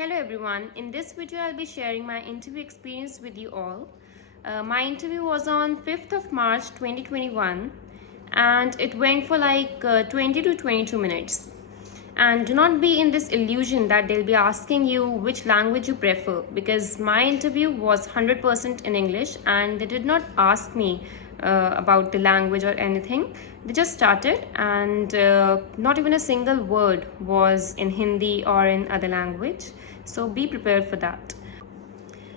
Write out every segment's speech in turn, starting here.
Hello everyone, in this video I'll be sharing my interview experience with you all. My interview was on 5th of March 2021 and it went for like 20 to 22 minutes. And do not be in this illusion that they'll be asking you which language you prefer, because my interview was 100% in English and they did not ask me about the language or anything. They just started and not even a single word was in Hindi or in other language. So be prepared for that.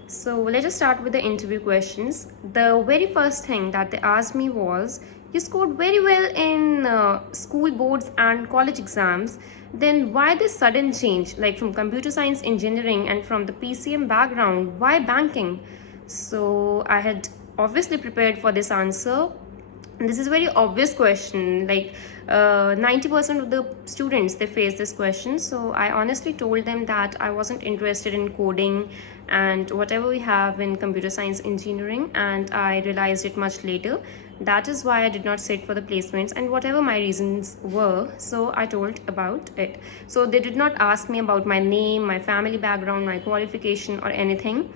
So let us start with the interview questions. The very first thing that they asked me was, you scored very well in school boards and college exams, then why this sudden change, like from computer science engineering and from the PCM background, why banking? So I had obviously prepared for this answer. This is a very obvious question, like 90% of the students, they face this question. So I honestly told them that I wasn't interested in coding and whatever we have in computer science engineering, and I realized it much later. That is why I did not sit for the placements, and whatever my reasons were, so I told about it. So they did not ask me about my name, my family background, my qualification or anything.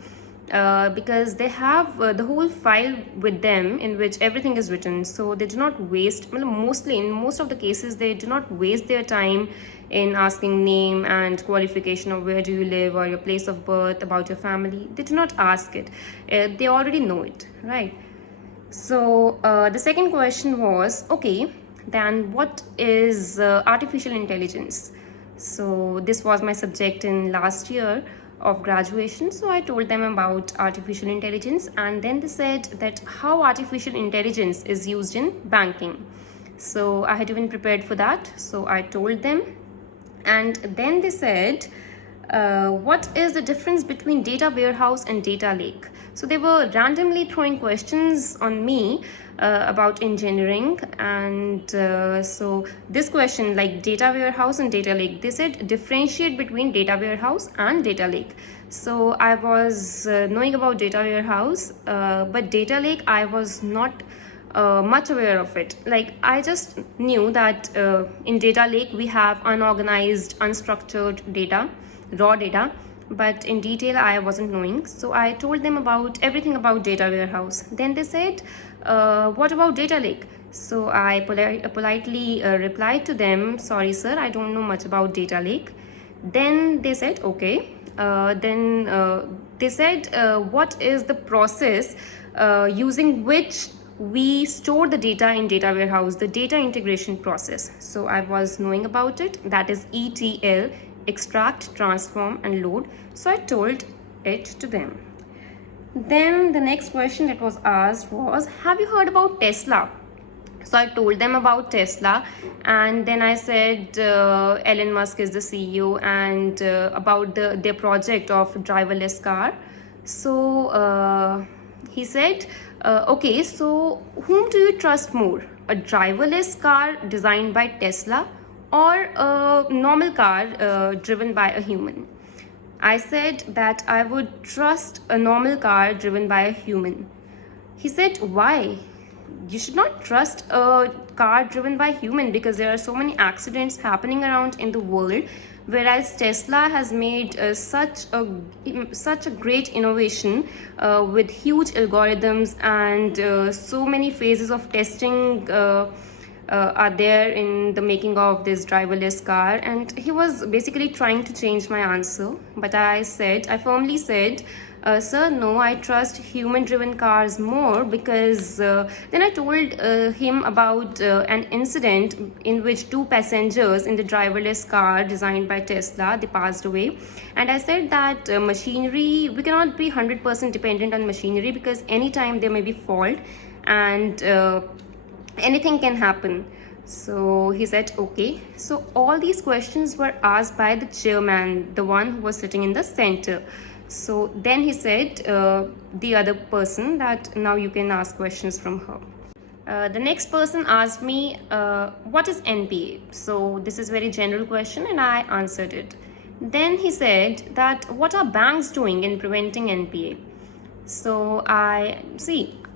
Because they have the whole file with them in which everything is written, so they do not waste, mostly in most of the cases they do not waste their time in asking name and qualification of where do you live or your place of birth, about your family. They do not ask it. They already know it, right? So the second question was, okay, then what is artificial intelligence? So this was my subject in last year of graduation, so I told them about artificial intelligence, and then they said that how artificial intelligence is used in banking. So I had even prepared for that, so I told them. And then they said, what is the difference between data warehouse and data lake? So they were randomly throwing questions on me about engineering, and so this question, like data warehouse and data lake, they said differentiate between data warehouse and data lake. So I was knowing about data warehouse, but data lake I was not much aware of it. Like I just knew that in data lake we have unorganized, unstructured data, raw data, but in detail I wasn't knowing. So I told them about everything about data warehouse. Then they said, what about data lake? So I politely replied to them, sorry sir, I don't know much about data lake. Then they said, okay. They said, what is the process using which we store the data in data warehouse, the data integration process. So I was knowing about it, that is ETL, extract, transform and load. So I told it to them. Then the next question that was asked was, have you heard about Tesla? So I told them about Tesla, and then I said Elon Musk is the CEO, and about their project of driverless car. So he said, okay, so whom do you trust more, a driverless car designed by Tesla or a normal car driven by a human? I said that I would trust a normal car driven by a human. He said, why? You should not trust a car driven by human because there are so many accidents happening around in the world, whereas Tesla has made such a great innovation with huge algorithms and so many phases of testing are there in the making of this driverless car. And he was basically trying to change my answer, but I firmly said, sir, no, I trust human driven cars more, because then I told him about an incident in which two passengers in the driverless car designed by Tesla, they passed away. And I said that machinery, we cannot be 100% dependent on machinery, because anytime there may be fault and anything can happen. So he said, okay. So all these questions were asked by the chairman, the one who was sitting in the center. So then he said, the other person, that now you can ask questions from her. The next person asked me, what is NPA? So this is very general question and I answered it. Then he said that what are banks doing in preventing NPA? So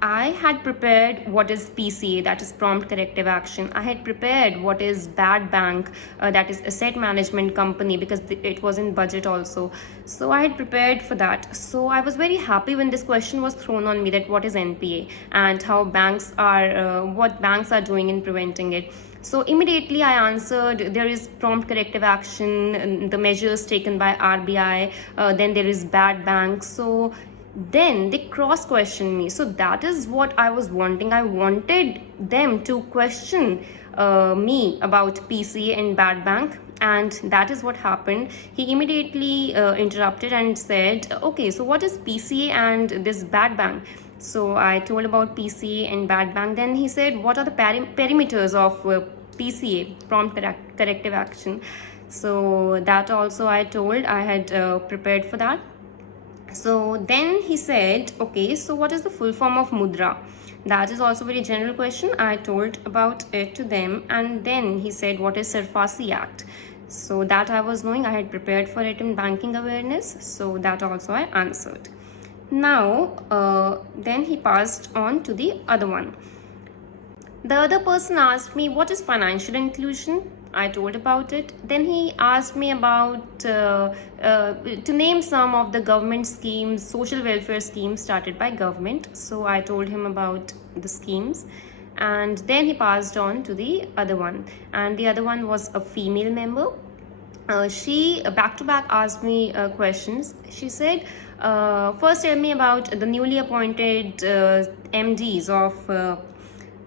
I had prepared what is PCA, that is prompt corrective action. I had prepared what is bad bank, that is asset management company, because it was in budget also. So I had prepared for that. So I was very happy when this question was thrown on me, that what is NPA and how banks are, what banks are doing in preventing it. So immediately I answered, there is prompt corrective action, the measures taken by RBI, then there is bad bank. So then they cross questioned me. So that is what I was wanting. I wanted them to question me about PCA and bad bank, and that is what happened. He immediately interrupted and said, okay, so what is PCA and this bad bank? So I told about PCA and bad bank. Then he said, what are the perimeters of PCA, prompt corrective action? So that also I told. I had prepared for that. So then he said, okay, so what is the full form of mudra? That is also a very general question. I told about it to them. And then he said, what is Surfasi Act? So that I was knowing. I had prepared for it in banking awareness. So that also I answered. Now, then he passed on to the other one. The other person asked me, what is financial inclusion? I told about it. Then he asked me about to name some of the government schemes, social welfare schemes started by government. So I told him about the schemes. And then he passed on to the other one. And the other one was a female member. She back to back asked me questions. She said, first tell me about the newly appointed MDs of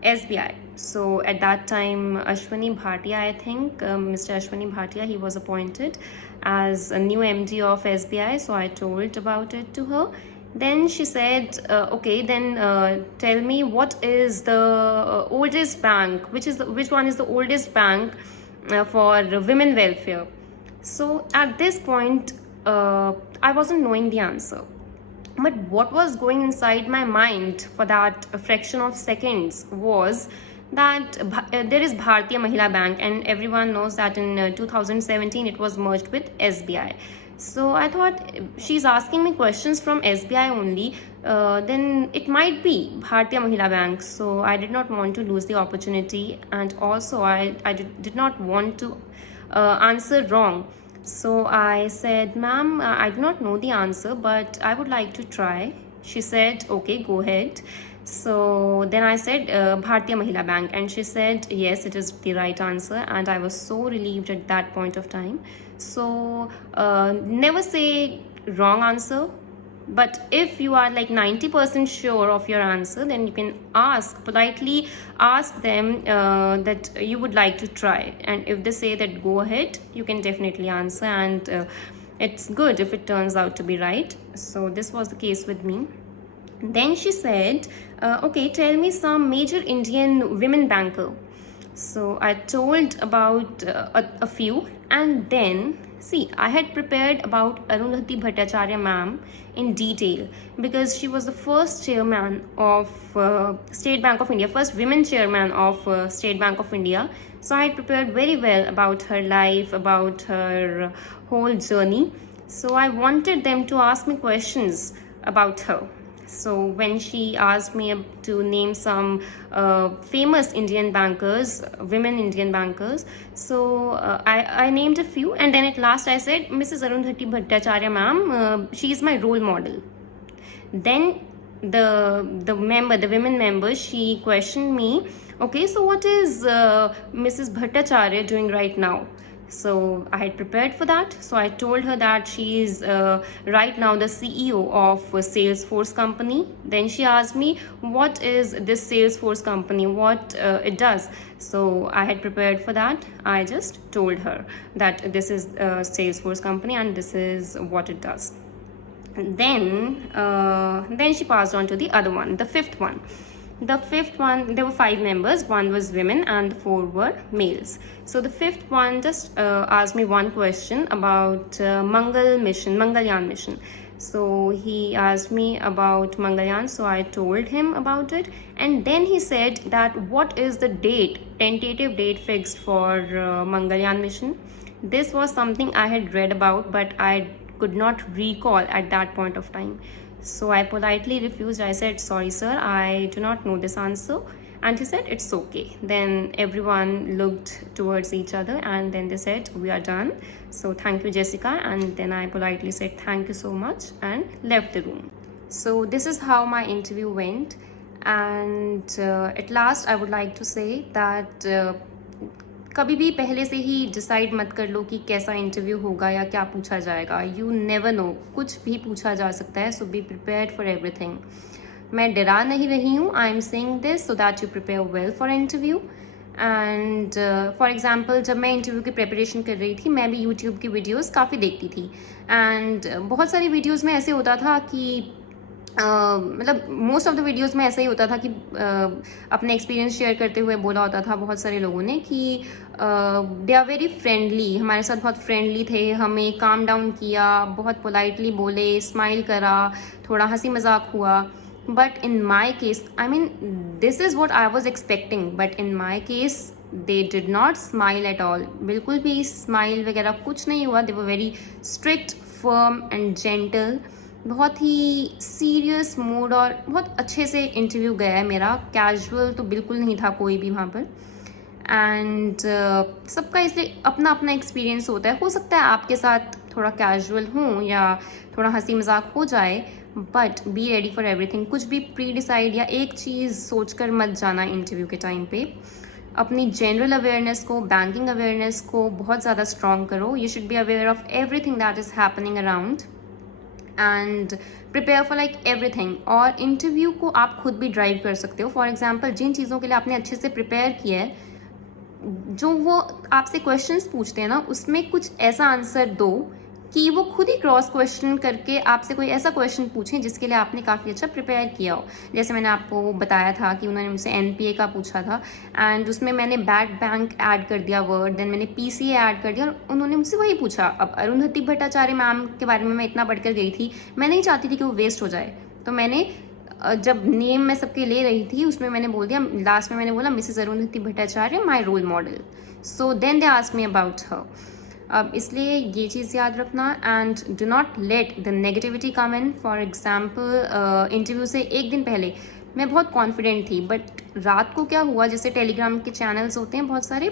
SBI. So at that time, Ashwani Bhatia, I think, Mr. Ashwani Bhatia, he was appointed as a new MD of SBI. So I told about it to her. Then she said, okay, then tell me what is the oldest bank, which one is the oldest bank for women welfare? So at this point, I wasn't knowing the answer. But what was going inside my mind for that fraction of seconds was that there is Bharatiya Mahila Bank, and everyone knows that in 2017 it was merged with SBI. So I thought, she's asking me questions from SBI only, then it might be Bharatiya Mahila Bank. So I did not want to lose the opportunity, and also I did not want to answer wrong. So I said, ma'am, I do not know the answer, but I would like to try. She said, okay, go ahead. So then I said, Bharatiya Mahila Bank, and she said, yes, it is the right answer. And I was so relieved at that point of time. So never say wrong answer. But if you are like 90% sure of your answer, then you can politely ask them that you would like to try. And if they say that go ahead, you can definitely answer. And it's good if it turns out to be right. So this was the case with me. Then she said, okay, tell me some major Indian women banker. So I told about a few, and then see, I had prepared about Arundhati Bhattacharya ma'am in detail, because she was the first chairman of State Bank of India, first women chairman of State Bank of India. So I had prepared very well about her life, about her whole journey. So I wanted them to ask me questions about her. So when she asked me to name some famous Indian bankers, women Indian bankers, so I named a few, and then at last I said, Mrs. Arundhati Bhattacharya ma'am, she is my role model. Then the women member, she questioned me, okay, so what is Mrs. Bhattacharya doing right now? So I had prepared for that. So I told her that she is right now the CEO of Salesforce company. Then she asked me, what is this Salesforce company, what it does? So I had prepared for that. I just told her that this is a Salesforce company and this is what it does. Then she passed on to the other one, the fifth one. The fifth one, there were 5 members, 1 was women and 4 were males. So the fifth one just asked me one question about Mangalyaan mission. So he asked me about Mangalyaan, so I told him about it. And then he said that what is the tentative date fixed for Mangalyaan mission. This was something I had read about, but I could not recall at that point of time. So I politely refused. I said, sorry sir, I do not know this answer. And he said, it's okay. Then everyone looked towards each other and then they said, we are done. So thank you, Jessica. And then I politely said, thank you so much, and left the room. So this is how my interview went. And at last I would like to say that कभी भी पहले से ही decide मत कर लो कि कैसा interview होगा या क्या पूछा जाएगा. यू नेवर नो, कुछ भी पूछा जा सकता है. सो बी प्रिपेयर्ड फॉर एवरीथिंग. मैं डरा नहीं रही हूँ. I am saying this so that you prepare well for interview. And for example, जब मैं इंटरव्यू की प्रिपरेशन कर रही थी, मैं भी यूट्यूब की वीडियोज़ काफ़ी देखती थी. एंड बहुत सारी वीडियोज़ में ऐसे होता था कि मतलब मोस्ट ऑफ द वीडियोज़ में ऐसा ही होता था कि अपने एक्सपीरियंस शेयर करते हुए बोला होता था बहुत सारे लोगों ने कि दे आर वेरी फ्रेंडली, हमारे साथ बहुत फ्रेंडली थे, हमें काम डाउन किया, बहुत पोलाइटली बोले, स्माइल करा, थोड़ा हंसी मजाक हुआ. But in my case, I mean this is what I was expecting, but in my case they did not smile at all. बिल्कुल भी स्माइल वगैरह कुछ नहीं हुआ. They were very strict, firm and gentle. बहुत ही सीरियस मूड और बहुत अच्छे से इंटरव्यू गया है मेरा. कैजुअल तो बिल्कुल नहीं था कोई भी वहाँ पर. एंड सबका इसलिए अपना अपना एक्सपीरियंस होता है. हो सकता है आपके साथ थोड़ा कैजुअल हो या थोड़ा हंसी मजाक हो जाए, but be ready for everything. कुछ भी प्री डिसाइड या एक चीज़ सोचकर मत जाना इंटरव्यू के टाइम पे. अपनी जनरल अवेयरनेस को, बैंकिंग अवेयरनेस को बहुत ज़्यादा स्ट्रॉन्ग करो. You should be aware of everything that is happening around and prepare for like everything. और इंटरव्यू को आप खुद भी ड्राइव कर सकते हो. फॉर एग्जाम्पल, जिन चीज़ों के लिए आपने अच्छे से प्रिपेयर किया है, जो वो आपसे क्वेश्चंस पूछते हैं ना, उसमें कुछ ऐसा आंसर दो कि वो खुद ही क्रॉस क्वेश्चन करके आपसे कोई ऐसा क्वेश्चन पूछें जिसके लिए आपने काफ़ी अच्छा प्रिपेयर किया हो. जैसे मैंने आपको बताया था कि उन्होंने मुझसे एनपीए का पूछा था एंड उसमें मैंने बैड बैंक ऐड कर दिया वर्ड, देन मैंने पीसीए ऐड कर दिया और उन्होंने मुझसे वही पूछा. अब अरुंधति भट्टाचार्य मैम के बारे में मैं इतना पढ़ कर गई थी, मैं नहीं चाहती थी कि वो वेस्ट हो जाए. तो मैंने जब नेम मैं सबके ले रही थी उसमें मैंने बोल दिया, लास्ट में मैंने बोला Mrs Arundhati Bhattacharya my role model. So then they asked me about her. अब इसलिए ये चीज़ याद रखना and do not let the negativity come in. For example, interview से एक दिन पहले मैं बहुत कॉन्फिडेंट थी, बट रात को क्या हुआ, जैसे टेलीग्राम के चैनल्स होते हैं बहुत सारे,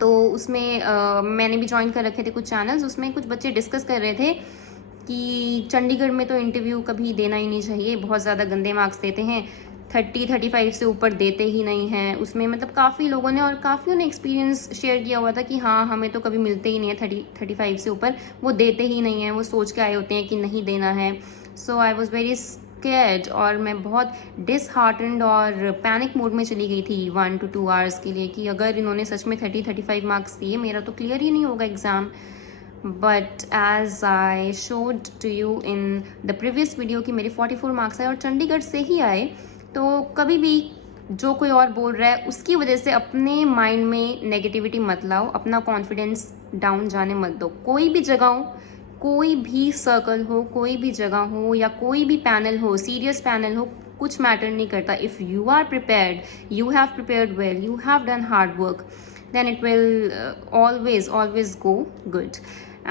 तो उसमें मैंने भी ज्वाइन कर रखे थे कुछ चैनल्स. उसमें कुछ बच्चे डिस्कस कर रहे थे कि चंडीगढ़ में तो इंटरव्यू कभी देना ही नहीं चाहिए, बहुत ज़्यादा गंदे मार्क्स देते हैं, 30-35 से ऊपर देते ही नहीं हैं. उसमें मतलब काफ़ी लोगों ने और काफ़ियों ने एक्सपीरियंस शेयर किया हुआ था कि हाँ, हमें तो कभी मिलते ही नहीं है 30-35 से ऊपर, वो देते ही नहीं हैं, वो सोच के आए होते हैं कि नहीं देना है. सो आई वॉज़ वेरी स्कैर्ड और मैं बहुत डिसहार्टन्ड और पैनिक मोड में चली गई थी 1 to 2 आवर्स के लिए कि अगर इन्होंने सच में 30-35 मार्क्स दिए, मेरा तो क्लियर ही नहीं होगा exam. But as I showed to you in the previous video कि मेरे 44 मार्क्स आए और चंडीगढ़ से ही आए. तो कभी भी जो कोई और बोल रहा है उसकी वजह से अपने माइंड में नेगेटिविटी मत लाओ, अपना कॉन्फिडेंस डाउन जाने मत दो. कोई भी जगह हो, कोई भी सर्कल हो, कोई भी जगह हो या कोई भी पैनल हो, सीरियस पैनल हो, कुछ मैटर नहीं करता. If you are prepared, you have prepared well, you have done hard work, then it will always go good,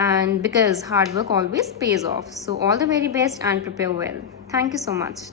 and because hard work always pays off. So all the very best and prepare well. Thank you so much.